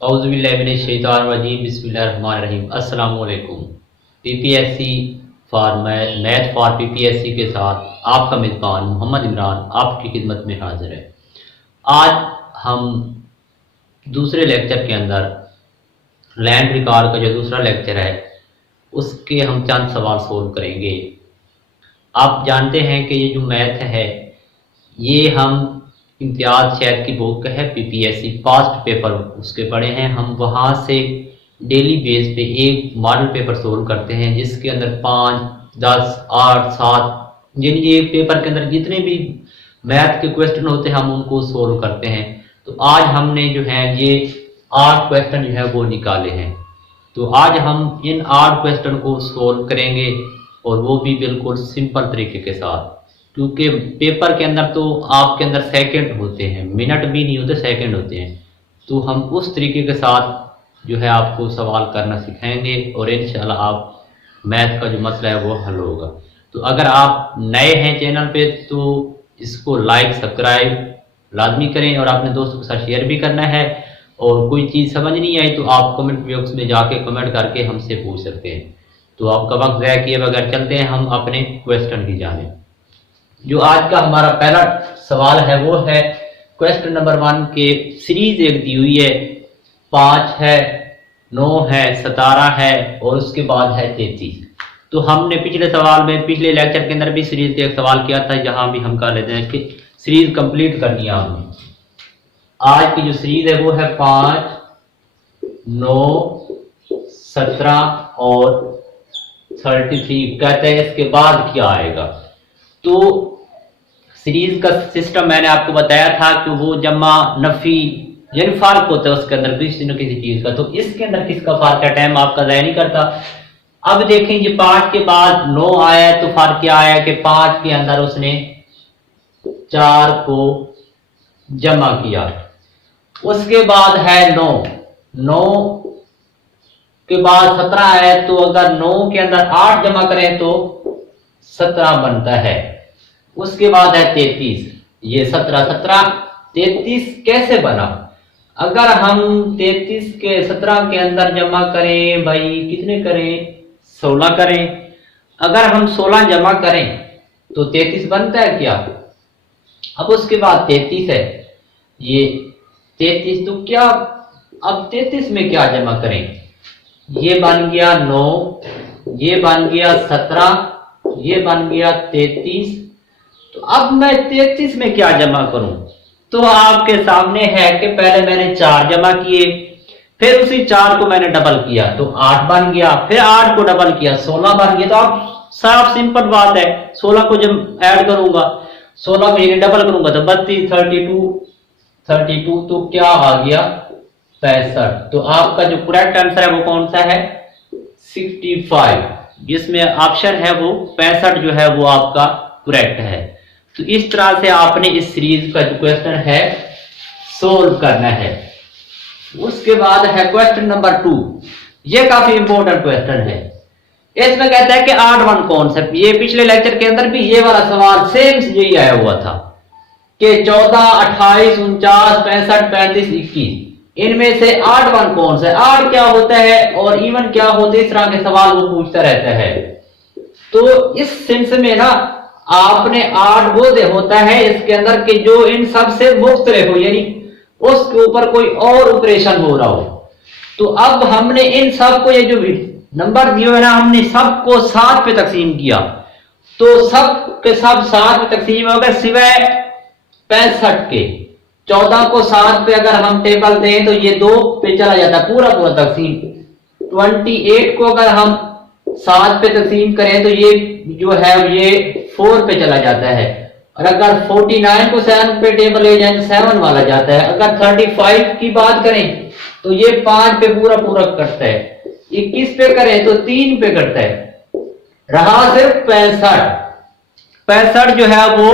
औज़ुबिल्लाहिमिनश्शैतानिर्रजीम बिस्मिल्लाहिर्रहमानिर्रहीम अस्सलामु अलैकुम। PPSC for math for PPSC के साथ आपका मेज़बान मोहम्मद इमरान आपकी खिदमत में हाजिर है। आज हम दूसरे लेक्चर के अंदर लैंड रिकॉर्ड का जो दूसरा लेक्चर है उसके हम चंद सवाल सोल्व करेंगे। आप जानते हैं कि ये जो मैथ है ये हम इम्तियाज़ शैद की बुक है पीपीएससी पास्ट पेपर उसके पढ़े हैं। हम वहाँ से डेली बेस पे एक मॉडल पेपर सोल्व करते हैं जिसके अंदर 5, 10, 8, 7 यानी एक पेपर के अंदर जितने भी मैथ के क्वेश्चन होते हैं हम उनको सोल्व करते हैं। तो आज हमने जो है ये 8 क्वेश्चन जो है वो निकाले हैं। तो आज हम इन 8 क्वेश्चन को सोल्व करेंगे और वो भी बिल्कुल सिंपल तरीके के साथ, क्योंकि पेपर के अंदर तो आपके अंदर सेकंड होते हैं, मिनट भी नहीं होते, सेकंड होते हैं। तो हम उस तरीके के साथ जो है आपको सवाल करना सिखाएंगे और इंशाल्लाह आप मैथ का जो मसला है वो हल होगा। तो अगर आप नए हैं चैनल पे तो इसको लाइक सब्सक्राइब लाजमी करें और अपने दोस्तों के साथ शेयर भी करना है। और कोई चीज़ समझ नहीं आई तो आप कमेंट बॉक्स में जाके कमेंट करके हमसे पूछ सकते हैं। तो आपका वक्त ज़ाया किए बगैर चलते हैं हम अपने क्वेश्चन की जाने। जो आज का हमारा पहला सवाल है वो है क्वेश्चन नंबर 1 के सीरीज एक दी हुई है, 5 है, 9 है, 17 है और उसके बाद है 33। तो हमने पिछले सवाल में पिछले लेक्चर के अंदर भी सीरीज का एक सवाल किया था, जहां भी हम कर लेते हैं कि सीरीज कंप्लीट करनी है हमने। आज की जो सीरीज है वो है 5, 9, 17 और 33। कहते हैं इसके बाद क्या आएगा। तो सीरीज का सिस्टम मैंने आपको बताया था कि वो जमा नफी यानी फार्क होता है उसके अंदर किसी न किसी चीज का। तो इसके अंदर किसका फार्क है, टाइम आपका ज़ाया नहीं करता। अब देखें ये 5 के बाद 9 आया तो फार्क क्या आया कि 5 के अंदर उसने 4 को जमा किया। उसके बाद है 9, 9 के बाद 17 है तो अगर 9 के अंदर 8 जमा करें तो 17 बनता है। उसके बाद है 33, ये 17, 17, 33 कैसे बना। अगर हम 33 के 17 के अंदर जमा करें भाई कितने करें, 16 करें। अगर हम 16 जमा करें तो 33 बनता है क्या। अब उसके बाद 33 है, ये 33 तो क्या, अब 33 में क्या जमा करें, ये बन गया 9, ये बन गया 17, ये बन गया 33। तो अब मैं 33 में क्या जमा करूं। तो आपके सामने है कि पहले मैंने 4 जमा किए, फिर उसी 4 को मैंने डबल किया तो 8 बन गया, फिर 8 को डबल किया 16 बन गया। तो आप साफ सिंपल बात है, 16 को जब ऐड करूंगा 16 को यानी डबल करूंगा तो 32, 32 तो क्या आ गया 65। तो आपका जो करेक्ट आंसर है वो कौन सा है 65, जिसमें ऑप्शन है वो 65 जो है वो आपका करेक्ट है। तो इस तरह से आपने इस सीरीज का जो क्वेश्चन है सोल्व करना है। उसके बाद है क्वेश्चन नंबर 2, ये काफी इंपॉर्टेंट क्वेश्चन है। इसमें कहता है कि 8 कॉन्सेप्ट, ये पिछले लेक्चर के अंदर भी ये वाला सवाल सेम यही आया हुआ था कि 14, 28, 49, 65, 35, 21 इनमें से 8 कौन सा है, 8 क्या होता है और इवन क्या होता है, इस तरह के सवाल वो पूछता रहता है। तो इस सेंस में ना आपने 8 वो दे होता है इसके अंदर कि जो इन सब से मुख्तलिफ हो, यानी उसके ऊपर कोई और ऑपरेशन हो रहा हो। तो अब हमने इन सब को, ये जो नंबर दिए हुए ना, हमने सबको 7 पे तकसीम किया। तो सब के सब 7 पे तकसीम हो गए सिवाय 65 के। 14 को 7 पे अगर हम टेबल दें तो ये 2 पे चला जाता है पूरा पूरा तकसीम। 28 को अगर हम 7 पे तकसीम करें तो ये जो है ये 4 पे चला जाता है। और अगर 49 को 7 पे टेबल ले जाए तो 7 वाला जाता है। अगर 35 की बात करें तो ये 5 पे पूरा पूरा कटता है। 21 पे करें तो 3 पे कटता है। रहा सिर्फ 65 जो है वो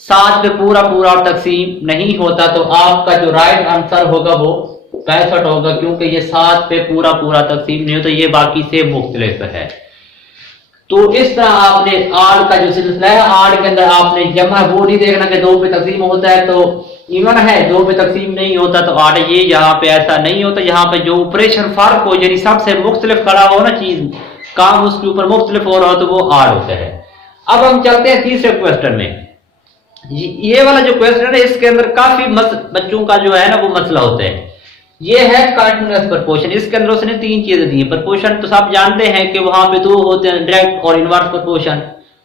7 पे पूरा पूरा तकसीम नहीं होता। तो आपका जो राइट आंसर होगा वो 65 होगा, क्योंकि ये 7 पे पूरा पूरा तकसीम नहीं होता, ये बाकी से मुख्तलिफ है। तो इस तरह आपने 8 का जो सिलसिला है, 8 के अंदर आपने जमा वो नहीं देखना कि 2 पे तकसीम होता है तो इवन है, 2 पे तकसीम नहीं होता तो 8। ये यहाँ पे ऐसा नहीं होता, यहाँ पे जो ऑपरेशन फर्क हो यानी सबसे मुख्तलिफ खड़ा हो ना चीज, काम उसके ऊपर मुख्तलिफ हो रहा हो तो वो 8 होता है। अब हम चलते हैं तीसरे क्वेश्चन में। ये वाला जो क्वेश्चन है इसके अंदर काफी बच्चों का जो है ना वो मसला होता है। ये है कंटीन्यूअस प्रपोर्शन। इसके अंदर उसने 3 चीजें दी हैं। प्रपोर्शन तो सब जानते हैं कि वहां पे 2 होते हैं, डायरेक्ट और इनवर्स प्रपोर्शन।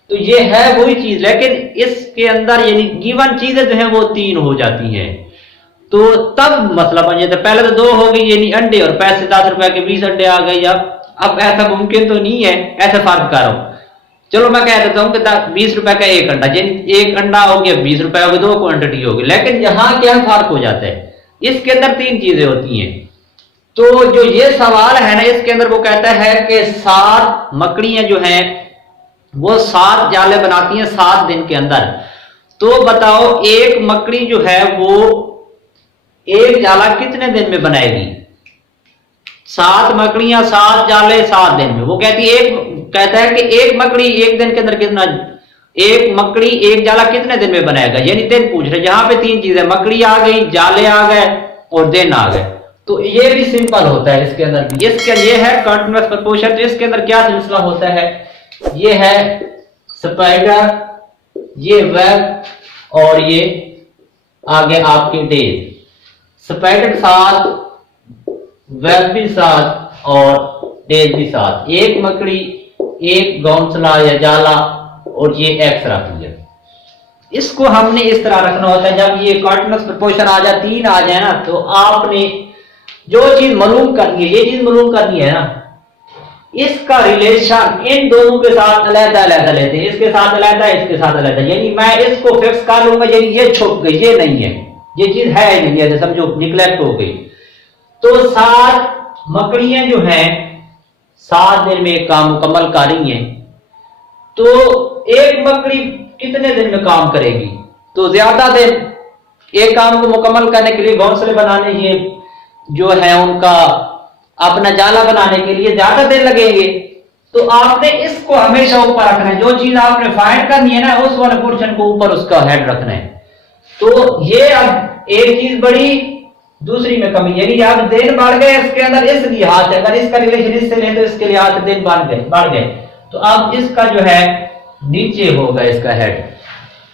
तो ये है वही चीज, लेकिन इसके अंदर यानी गिवन चीजें जो है वो 3 हो जाती हैं। तो तब मसला बन जाता है। पहले तो 2 हो गई यानी अंडे और पैसे 10 रुपए के 20 अंडे आ गए। अब ऐसा मुमकिन तो नहीं है, ऐसा फर्क कर रहा हूं। चलो मैं कह देता हूं कि 20 रुपए का एक अंडा, यानी एक अंडा हो गया 20 रुपए हो गए, 2 क्वांटिटी होगी। लेकिन यहां क्या फर्क हो जाता है, इसके अंदर 3 चीजें होती हैं। तो जो ये सवाल है ना इसके अंदर वो कहता है कि 7 मकड़ियां जो हैं वो 7 जाले बनाती हैं 7 दिन के अंदर। तो बताओ एक मकड़ी जो है वो एक जाला कितने दिन में बनाएगी? 7 मकड़ियां 7 जाले 7 दिन में। वो कहता है कि एक मकड़ी एक दिन के अंदर कितना, एक मकड़ी एक जाला कितने दिन में बनाएगा, यानी दिन पूछ रहे। जहां पे 3 चीजें, मकड़ी आ गई, जाले आ गए और दिन आ गए। तो ये भी सिंपल होता है इसके अंदर भी। ये है कंटीन्यूअस प्रपोर्शन। तो इसके अंदर क्या सिलसिला होता है, ये है स्पाइडर, ये वेब और ये आगे आपके डेज। स्पाइडर 7, वेब भी 7 और डेज भी 7। एक मकड़ी एक घोंसला या जाला और ये एक्स रख लिया। इसको हमने इस तरह रखना होता है। जब ये कंटीन्यूअस प्रपोर्शन आ जाए 3 आ जाए ना, तो आपने जो चीज मालूम करनी है, ये चीज मालूम करनी है ना, इसका रिलेशन इन दोनों के साथ अलग अलग लेते हैं। इसके साथ अलग है, इसके साथ अलग है। यानी मैं इसको फिक्स कर लूंगा, यानी ये छुप गई, ये नहीं है, ये चीज है ही नहीं है, समझो निग्लेक्ट हो गई। तो 7 मकड़ियां जो हैं 7 दिन में एक काम मुकम्मल कर रही हैं। तो एक मकड़ी कितने दिन में काम करेगी? तो ज्यादा दिन एक काम को मुकम्मल करने के लिए, घोंसले बनाने, ये जो है उनका अपना जाला बनाने के लिए ज्यादा दिन लगेंगे। तो आपने इसको हमेशा ऊपर रखना है। जो चीज आपने फाइंड करनी है ना, उस वाले पोर्शन को ऊपर उसका हेड रखना है। तो ये अब एक चीज बड़ी, दूसरी में कमी, यानी अब दिन बढ़ गए इसके अंदर इस लिहाज से। अगर इसका रिलेशन इससे ले तो इसके लिहाज से दिन बढ़ गए। तो अब इसका जो है नीचे होगा इसका हेड।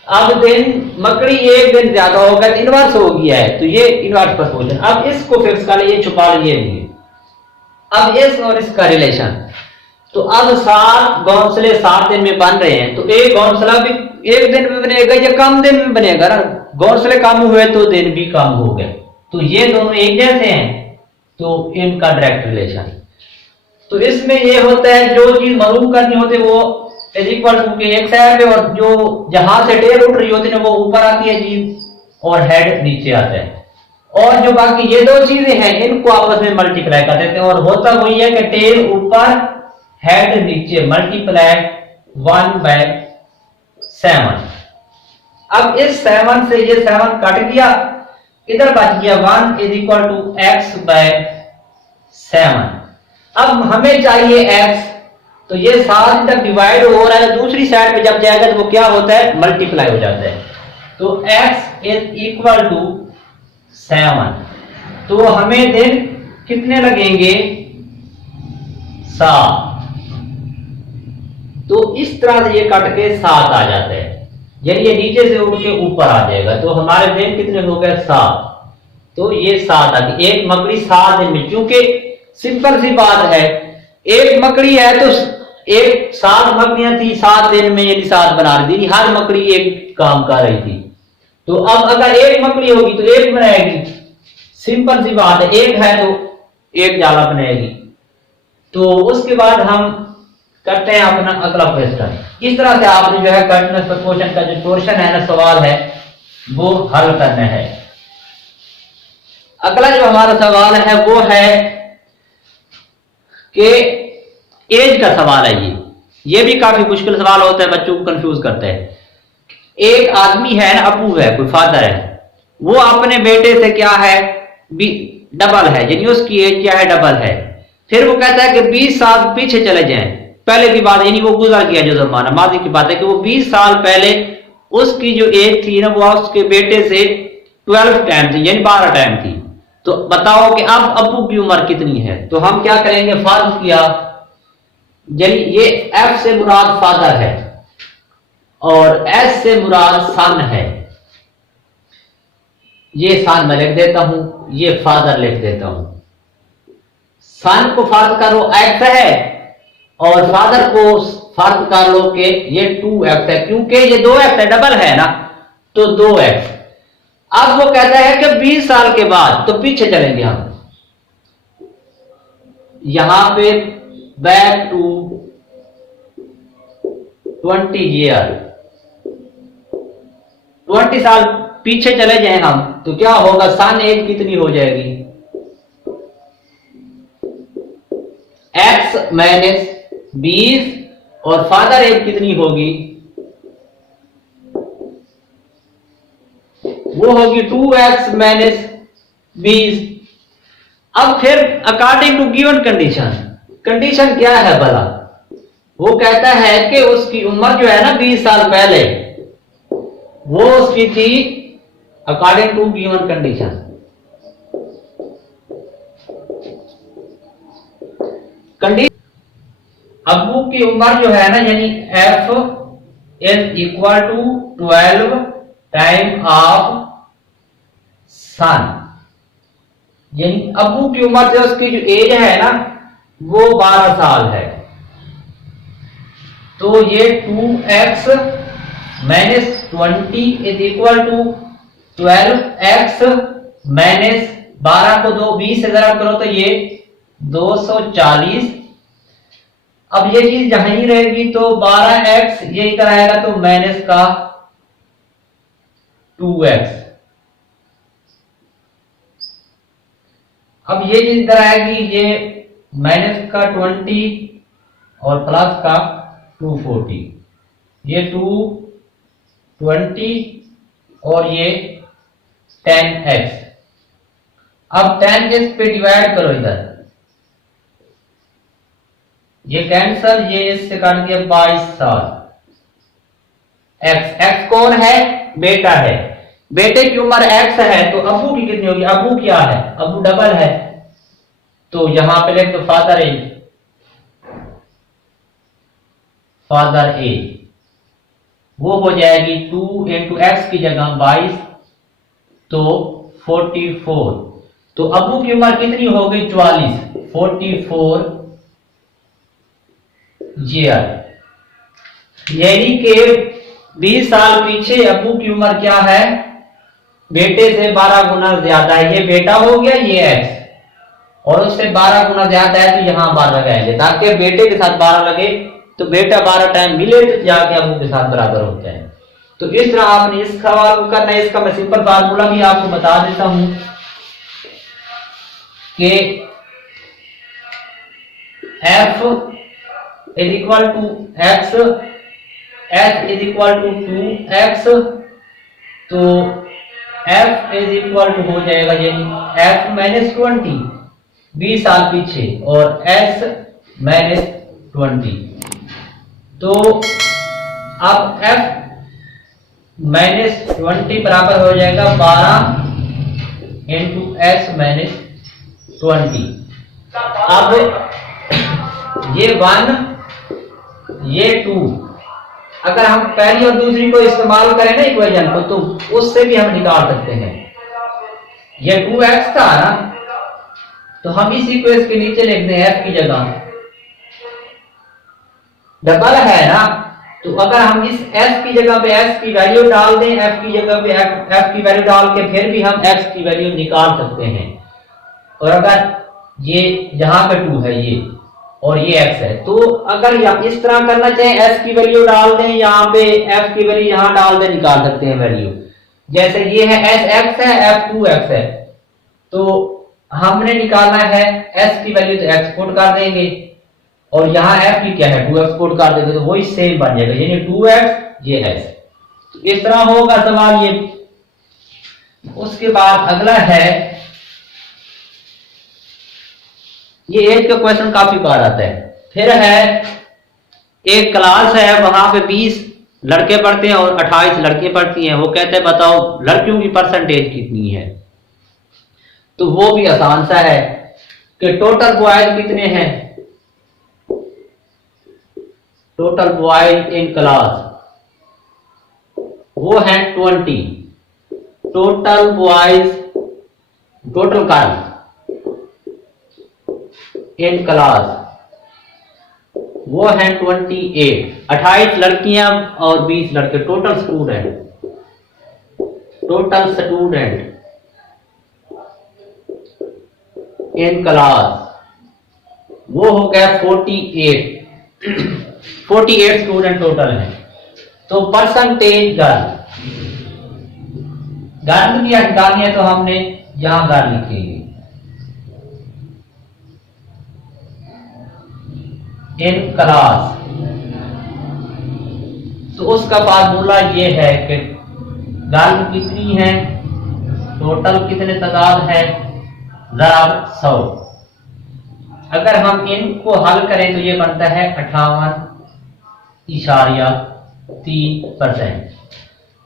अब दिन मकड़ी एक दिन ज्यादा होगा तो इनवर्स हो गया है, तो ये इनवर्स प्रपोर्शन। अब इसको फिक्स कर लिए, छुपा लिए नहीं। अब इस और इसका रिलेशन, तो अब 7 घोंसले 7 दिन में बन रहे हैं। तो एक घोंसला भी एक दिन में बनेगा या कम दिन में बनेगा ना, घोंसले कम हुए तो दिन भी कम हो गए। तो ये दोनों एक जैसे हैं, तो इनका डायरेक्ट रिलेशन। तो इसमें ये होता है जो चीज मालूम करनी होती है वो इज इक्वल टू के एक साइड पे, और जो जहां से टेल उठ रही होती है वो ऊपर आती है चीज और हेड नीचे आता है। और जो बाकी ये 2 चीजें हैं इनको आपस में मल्टीप्लाई कर देते हैं, और होता वही है कि टेल ऊपर हेड नीचे, मल्टीप्लाई 1/7। अब इस 7 से ये 7 कट गया, इधर बच गया 1 इज इक्वल टू x/7। अब हमें चाहिए x, तो ये 7 तक डिवाइड हो रहा है, दूसरी साइड पे जब जाएगा तो वो क्या होता है, मल्टीप्लाई हो जाता है। तो x इज इक्वल टू 7। तो हमें दिन कितने लगेंगे, 7। तो इस तरह से ये कट के 7 आ जाता है, यानी ये नीचे से उठ के ऊपर आ जाएगा। तो हमारे दिन कितने हो गए, 7। तो ये 7 आ गई। एक मकड़ी 7 दिन में, क्योंकि सिंपल सी बात है, एक मकड़ी है तो एक 7 मकड़ियां थी 7 दिन में, यानी 7 बना रही थी, हर मकड़ी एक काम कर रही थी। तो अब अगर एक मकड़ी होगी तो एक बनाएगी, सिंपल सी बात है। एक है तो एक जाला बनाएगी। तो उसके बाद हम करते हैं अपना अगला क्वेश्चन। इस तरह से आपने जो है कंटीन्यूअस प्रपोर्शन का जो पोर्शन है ना, सवाल है वो हल करना है। अगला जो हमारा सवाल है वो है कि एज का सवाल है। ये भी काफी मुश्किल सवाल होता है, बच्चों को कंफ्यूज करता है। एक आदमी है ना, अबू है, कोई फादर है, वो अपने बेटे से क्या है, डबल है, यानी उसकी एज क्या है, डबल है। फिर वो कहता है कि 20 साल पीछे चले जाएं, पहले की बात, यानी वो गुजर गया जो जमाना, माजी की बात है कि वो 20 साल पहले उसकी जो एज थी ना, वो उसके बेटे से 12 टाइम थी, यानी 12 टाइम थी। तो बताओ कि अब अबू की उम्र कितनी है। तो हम क्या करेंगे, फर्ज किया, यानी ये एफ से मुराद फादर है और एस से मुराद सन है। ये सन मैं लिख देता हूं, ये फादर लिख देता हूं। सन को फर्ज करो एक्स है और फादर को फर्ज कर लो कि ये 2x है, क्योंकि ये 2x है, डबल है ना, तो 2x। अब वो कहता है कि 20 साल के बाद, तो पीछे चलेंगे हम, यहां पे बैक टू 20 ईयर, 20 साल पीछे चले जाए हम, तो क्या होगा, सन एज कितनी हो जाएगी, x माइनस 20 और फादर एज कितनी होगी, वो होगी 2x माइनस 20। अब फिर according to given condition, condition क्या है भला, वो कहता है कि उसकी उम्र जो है ना 20 साल पहले, वो उसकी थी according to given condition. Abu की उम्र जो है ना, यानी F is equal to 12 time of son, यानी अबू की उम्र से उसकी जो एज है ना वो 12 साल है। तो ये 2x minus 20 is equal to 12x minus 12 को 20 से ज़रा करो तो ये 240। अब ये चीज जहां ही रहेगी तो 12x ये इधर आएगा तो माइनस का 2x। अब ये चीज इधर आएगी, ये माइनस का 20 और प्लस का 240, ये 220 और ये 10x। अब 10x पे डिवाइड करो, इधर ये कैंसल, ये इससे काट दिया 22 साल। x कौन है, बेटा है, बेटे की उम्र x है, तो अबू की कितनी होगी, अबू क्या है, अबू डबल है, तो यहां पे लिख दो फादर ए, फादर ए, वो हो जाएगी 2 इंटू एक्स की जगह 22 तो 44। तो अबू की उम्र कितनी हो गई, 44, 44 ईयर, यानी कि 20 साल पीछे अबू की उम्र क्या है, बेटे से 12 गुना ज्यादा है। ये बेटा हो गया, ये एक्स, और उससे 12 गुना ज्यादा है, तो यहां 12 लगाएंगे ताकि बेटे के साथ 12 लगे, तो बेटा 12 टाइम मिले तो जाके अबू के साथ बराबर होता है। तो इस तरह आपने इस सवाल को करना है। इसका मैं सिंपल फार्मूला भी आपको बता देता हूं कि f is equal to x, s is equal to 2x, तो f is equal to हो जाएगा यानी f माइनस 20 20 साल पीछे और s माइनस 20। तो अब f माइनस 20 बराबर हो जाएगा 12 इंटू s माइनस 20। अब ये 1 ये 2, अगर हम पहली और दूसरी को इस्तेमाल करें ना इक्वेशन को, तो उससे भी हम निकाल सकते हैं। ये 2x था ना, तो हम इसी को इसके नीचे लिख दें f की जगह, डबल है ना, तो अगर हम इस s की जगह पे s की वैल्यू डाल दें, f की जगह पे f की वैल्यू डाल के फिर भी हम x की वैल्यू निकाल सकते हैं। और अगर ये यहां पे 2 है ये और ये x है, तो अगर इस तरह करना चाहें s की वैल्यू डाल दें, यहाँ पे f की वैल्यू यहां डाल दें, निकाल सकते हैं वैल्यू। जैसे ये है s x है, f 2x है, तो हमने निकालना है s की वैल्यू, तो x पुट कर देंगे और यहाँ f की क्या है 2x पुट कर देंगे, तो वही सेम बन जाएगा, यानी 2x ये s। तो इस तरह होगा सवाल ये। उसके बाद अगला है, ये एज का क्वेश्चन काफी बार आता है। फिर है एक क्लास है, वहां पे 20 लड़के पढ़ते हैं और 28 लड़कियां पढ़ती हैं। वो कहते हैं बताओ लड़कियों की परसेंटेज कितनी है। तो वो भी आसान सा है कि टोटल बॉयज कितने हैं, टोटल बॉयज इन क्लास वो हैं 20। Total boys, total girl in class वो हैं 28। 28 लड़कियां और 20 लड़के, total student, total student in class वो हो गया 48। 48 स्टूडेंट टोटल है। तो परसेंटेज गर्ल, गर्ल की हटानी है तो हमने यहां गर्ल लिखेंगे इन क्लास। तो उसका फार्मूला ये है कि गर्ल कितनी है, टोटल कितने तादाद है, ज़राब 100। अगर हम इनको हल करें तो ये बनता है 58.3%।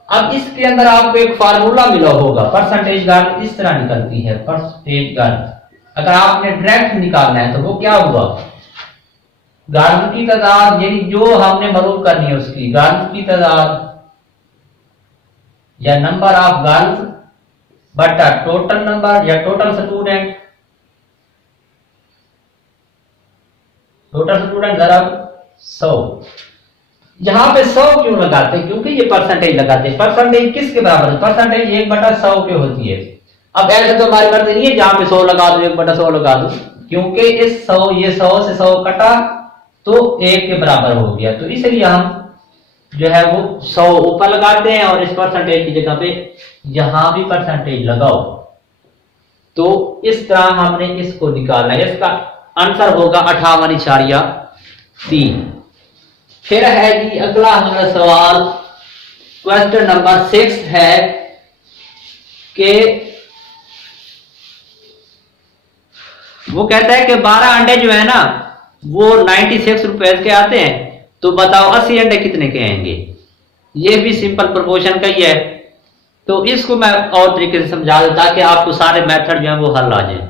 अब इसके अंदर आपको एक फार्मूला मिला होगा, परसेंटेज गर्ल इस तरह निकलती है। परसेंटेज गर्ल अगर आपने डायरेक्ट निकालना है तो वो क्या हुआ, गर्ल्स की तादाद यानी जो हमने मालूम करनी है उसकी गर्ल्स की तादाद या नंबर ऑफ गर्ल्स बटा टोटल नंबर या टोटल स्टूडेंट, टोटल स्टूडेंट जरा 100। यहां पे 100 क्यों लगाते हैं, क्योंकि ये परसेंटेज लगाते हैं। परसेंटेज किसके बराबर है, परसेंटेज 1/100 के होती है। अब ऐसे तो हमारी मर्जी नहीं है जहां पे 100 लगा दो 1/100 लगा दो, क्योंकि इस 100 ये 100 से 100 कटा तो 1 के बराबर हो गया। तो इसलिए हम जो है वो 100 ऊपर लगाते हैं और इस परसेंटेज की जगह पे यहां भी परसेंटेज लगाओ। तो इस तरह हमने इसको निकालना है। इसका आंसर होगा 58.3। फिर है जी अगला हमारा सवाल, क्वेश्चन नंबर 6 है कि वो कहता है कि 12 अंडे जो है ना वो 96 रुपए के आते हैं। तो बताओ 80 अंडे कितने के आएंगे। ये भी सिंपल प्रोपोर्शन का ही है। तो इसको मैं और तरीके से समझा दूं ताकि आपको सारे मेथड जो है वो हल आ जाए।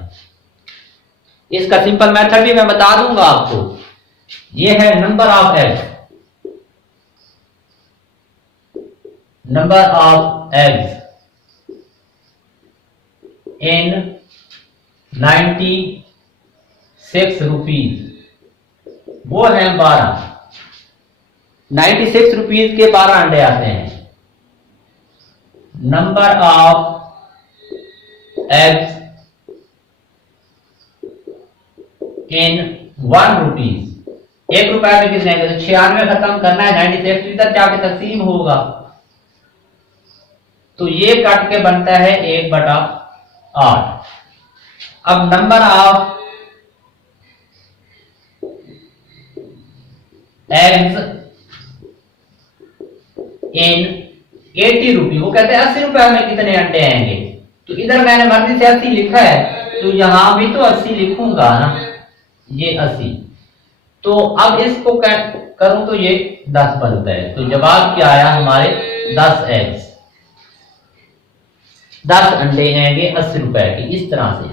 इसका सिंपल मेथड भी मैं बता दूंगा आपको। ये है number of eggs, number of eggs in 96 rupees, वो है 12। 96 रुपीज के 12 अंडे आते हैं। Number of eggs in 1 rupees, 1 रुपए में कितने आएंगे, तो 96 खत्म करना है, 96 इधर जाके तकसीम होगा तो ये कट के बनता है 1/8। अब number of eggs in 80 rupees, वो कहते हैं 80 रुपए में कितने अंडे आएंगे। तो इधर मैंने मर्जी से 80 लिखा है तो यहां भी तो 80 लिखूंगा ना, ये 80। तो अब इसको करूं तो ये 10 बनता है। तो जवाब क्या आया हमारे 10 एग्स, 10 अंडे आएंगे 80 रुपए के, इस तरह से।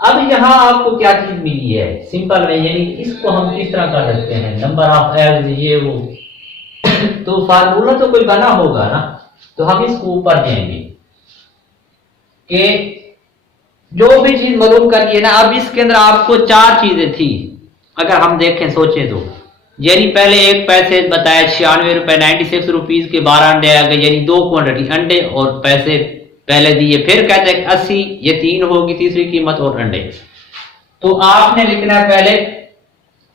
अब यहां आपको क्या चीज मिली है सिंपल में, यानी इसको हम किस तरह कर सकते हैं, नंबर ऑफ एग्स ये वो तो फार्मूला तो कोई बना होगा ना, तो हम इसको ऊपर देंगे कि जो भी चीज मालूम करिए ना। अब इसके अंदर आपको 4 चीजें थी अगर हम देखें सोचें तो, यानी पहले एक पैसे बताया 96 रुपए, 96 रुपीज के 12 अंडे आ गए, यानी 2 क्वांटिटी अंडे और पैसे पहले दिए। फिर कहते हैं 80, ये 3 होगी तीसरी कीमत और अंडे। तो आपने लिखना है पहले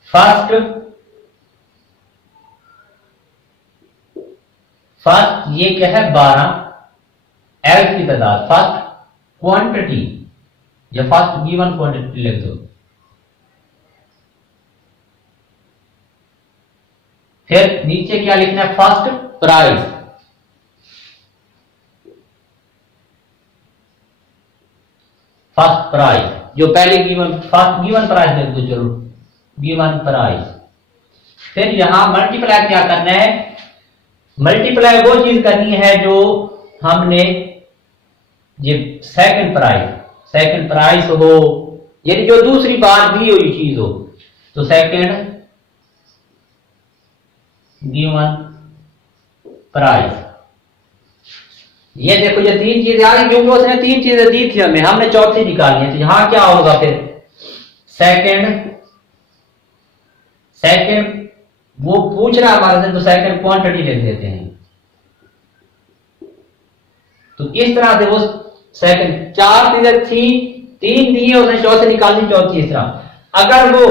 फर्स्ट ये क्या है 12 एग्स की तादाद, फर्स्ट क्वांटिटी या फर्स्ट गिवन क्वांटिटी लिख दो। फिर नीचे क्या लिखना है, फर्स्ट प्राइस, फर्स्ट प्राइस जो पहले गिवन, फर्स्ट गिवन प्राइस लिख दो, चलो गिवन प्राइस। फिर यहां मल्टीप्लाई क्या करना है, मल्टीप्लाई वो चीज करनी है जो हमने ये सेकंड प्राइस हो, यानी जो दूसरी बार दी हुई चीज हो। तो सेकंड गिवन प्राइस, ये देखो ये तीन चीजें आ गई, क्योंकि उसने तीन चीजें दी थी हमें, हमने चौथी निकालनी है। तो यहां क्या होगा फिर, सेकंड वो पूछ रहा हमारे से, तो सेकंड क्वांटिटी लिख देते हैं। तो इस तरह से वो सेकंड, चार चीजें थी, तीन दी है उसने, चौथी निकालनी, चौथी इस तरह। अगर वो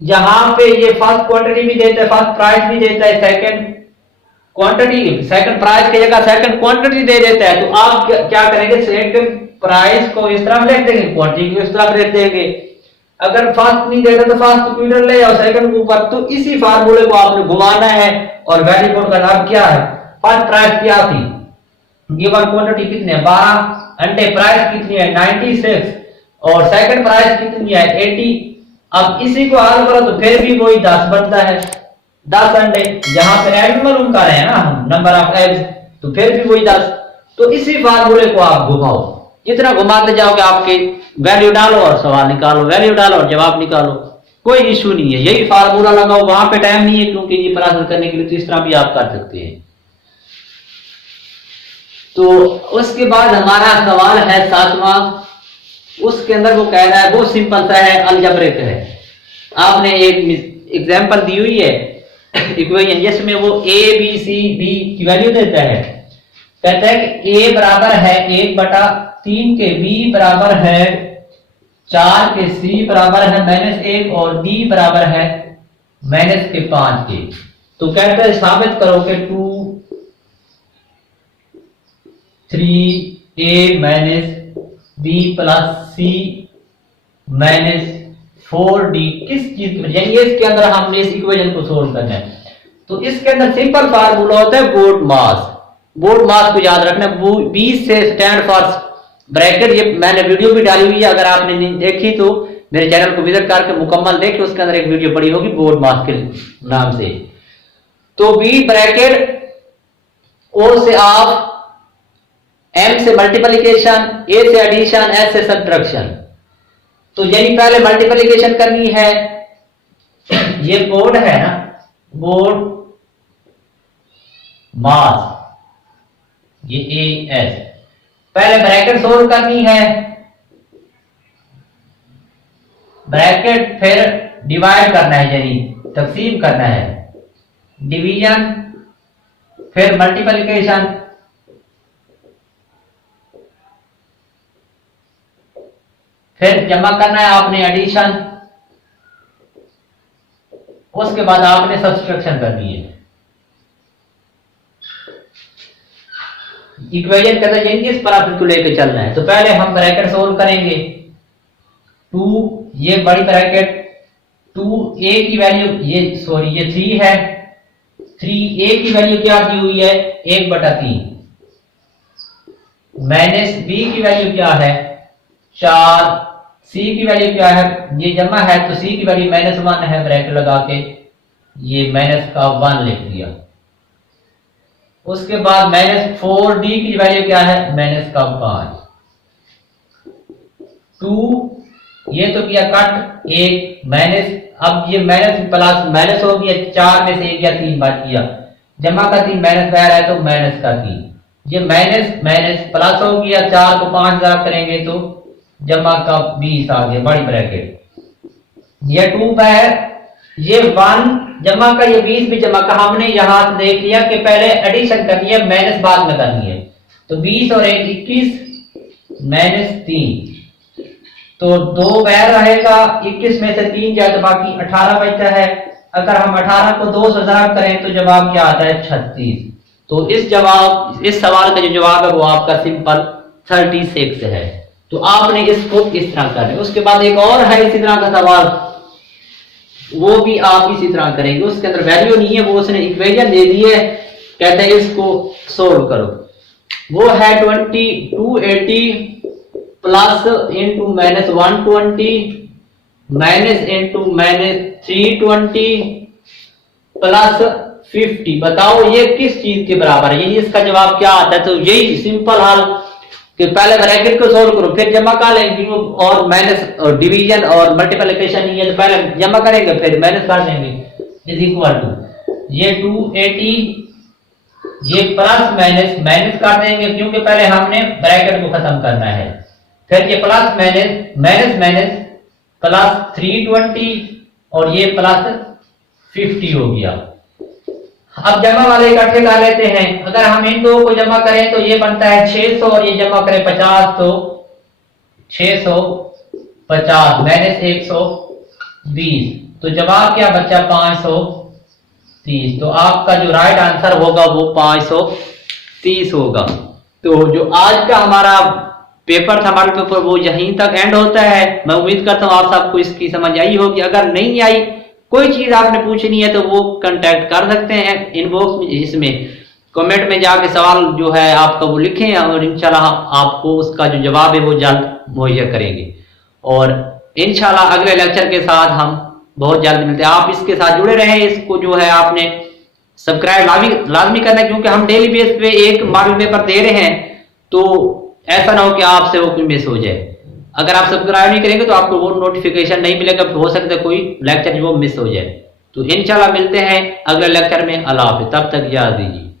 यहां पे ये फर्स्ट क्वांटिटी भी देता है, फर्स्ट प्राइस भी देता है, सेकंड क्वांटिटी, सेकंड प्राइस की जगह सेकंड क्वांटिटी दे देता है, तो आप क्या करेंगे, सेकंड प्राइस को इस तरफ लिख देंगे, क्वांटिटी को इस तरफ लिख देंगे। अगर फर्स्ट नहीं देता तो फर्स्ट इक्विवेलेंट ले जाओ सेकंड ऊपर। तो इसी फार्मूले को आपने घुमाना है, और वैल्यू कोड का नाम क्या है, फर्स्ट प्राइस क्या थी, गिवन क्वांटिटी कितनी है 12 अंडे, प्राइस कितनी है 96, और सेकंड प्राइस कितनी है 80। अब इसी को हल करो तो फिर भी वही 10 बनता है, 10 अंडे, जहां पे एनिमल उनका रहे ना हम, नंबर ऑफ एग्स, तो फिर भी वही 10। तो इसी फार्मूले को आप घुमाओ, जितना घुमाते जाओगे आपके वैल्यू डालो और सवाल निकालो, वैल्यू डालो और जवाब निकालो, कोई इशू नहीं है। यही फार्मूला लगाओ, वहां पे टाइम नहीं है क्योंकि ये प्रोसेस करने के लिए, तो इस तरह भी आप कर सकते हैं। तो उसके बाद हमारा सवाल है 7वां, उसके अंदर वो कह रहा है, वो सिंपल सा है, अलजबरिक है। आपने एक एग्जांपल दी हुई है इक्वेशन, जिसमें वो a b c b की वैल्यू देता है। कहता है कि a बराबर है 1/3 के, b बराबर है 4 के, c बराबर है -1 और d बराबर है -5 के। तो कहता है साबित करो कि 2 3a b plus c -4d किस चीज की वजह, यानी इसके अंदर हमने इस इक्वेशन को सोल्व करना है। तो इसके अंदर सिंपल फार्मूला होता है बोर्ड मास। बोर्ड मास को याद रखना, 20 से स्टैंड फॉर ब्रैकेट, ये मैंने वीडियो भी डाली हुई है, अगर आपने नहीं देखी तो मेरे चैनल को विजिट करके मुकम्मल देखिए, उसके अंदर एक वीडियो पड़ी होगी बोर्ड मास के नाम से। तो बी ब्रैकेट, ओ से ऑफ, एम से मल्टीप्लिकेशन, ए से एडिशन, एस से सब्ट्रैक्शन। तो यानी पहले मल्टीप्लिकेशन करनी है, ये बोर्ड है ना, बोर्ड मास, ये ए एस, पहले ब्रैकेट सोल्व करनी है, ब्रैकेट फिर डिवाइड करना है, यानी तकसीम करना है, डिवीजन, फिर मल्टीप्लिकेशन, फिर जमा करना है आपने एडिशन, उसके बाद आपने सब्ट्रैक्शन करनी है। इक्वेशन कहता है इस प्रोसेस को लेकर चलना है। तो पहले हम ब्रैकेट सोल्व करेंगे, 2 ये बड़ी ब्रैकेट, 2a की वैल्यू, ये 3 है, 3a की वैल्यू क्या दी हुई है 1/3, माइनस b की वैल्यू क्या है 4, c की वैल्यू क्या है, ये जमा है तो c की वैल्यू -1 है, ब्रैकेट लगा के ये -1 लिख दिया। उसके बाद -4d की वैल्यू क्या है -5, 2 ये तो किया कट, 1 माइनस, अब ये माइनस प्लस माइनस हो गया, 4 में से 1 या 3 बच गया, जमा का 3 माइनस बाहर आया तो माइनस का 3, ये माइनस माइनस प्लस हो गया, 4 को 5 द्वारा करेंगे तो जमा का 20 आ गया बड़ी ब्रैकेट, ये 2 बाहर, ये 1 जमा का, ये 20 भी जमा का। हमने यहां देख लिया कि पहले एडिशन करनी है, माइनस बाद में करनी है, तो 20 और 1 21 माइनस 3, तो 2 बाहर रहेगा, 21 में से 3 जाए तो बाकी 18 बचता है। अगर हम 18 को 2 से ज़रब करें तो जवाब क्या आता है 36। तो इस सवाल का जो जवाब है वो आपका सिंपल 36 है। तो आपने इसको इस तरह करना है। उसके बाद एक और है इसी तरह का सवाल, वो भी आप इसी तरह करेंगे, उसके अंदर वैल्यू नहीं है, वो उसने इक्वेशन दे दी है, कहते हैं इसको सोल्व करो। वो है 280 plus into -120 minus into -320 plus 50। बताओ ये किस चीज के बराबर है, यही इसका जवाब क्या आता है। तो यही सिंपल हल कि पहले ब्रैकेट को सोल्व करो फिर जमा कर लेंगे, और माइनस और डिवीजन और मल्टीप्लिकेशन नहीं है तो पहले जमा करेंगे फिर माइनस कर देंगे। इज इक्वल टू ये 280, ये प्लस माइनस माइनस कर देंगे क्योंकि पहले हमने ब्रैकेट को खत्म करना है। फिर ये plus minus minus minus plus 320 और ये प्लस 50 हो गया। अब जमा वाले इकट्ठे कर लेते हैं। अगर हम इन दो को जमा करें तो ये बनता है 600 और ये जमा करें 50 तो 650 माइनस 120, तो जवाब क्या बचा 530। तो आपका जो राइट आंसर होगा वो 530 होगा। तो जो आज का हमारा पेपर था, हमारे पेपर वो यहीं तक एंड होता है। मैं उम्मीद करता हूँ आप सबको इसकी समझ आई होगी। अगर नहीं आई, कोई चीज आपने पूछनी है तो वो कांटेक्ट कर सकते हैं इनबॉक्स में, इसमें कमेंट में जाके सवाल जो है आपका वो लिखें और इंशाल्लाह आपको उसका जो जवाब है वो जल्द मुहैया करेंगे। और इंशाल्लाह अगले लेक्चर के साथ हम बहुत जल्द मिलते हैं। आप इसके साथ जुड़े रहें, इसको जो है आपने सब्सक्राइब लाजमी करना है क्योंकि हम डेली बेस पे एक मॉडल पेपर दे रहे हैं, तो ऐसा ना हो कि आपसे वो कोई मिस हो जाए। अगर आप सब्सक्राइब नहीं करेंगे तो आपको वो नोटिफिकेशन नहीं मिलेगा, हो सकता है कोई लेक्चर जो मिस हो जाए। तो इंशाल्लाह मिलते हैं अगले लेक्चर में। अल्लाह हाफिज़, तब तक इजाज़त दीजिए।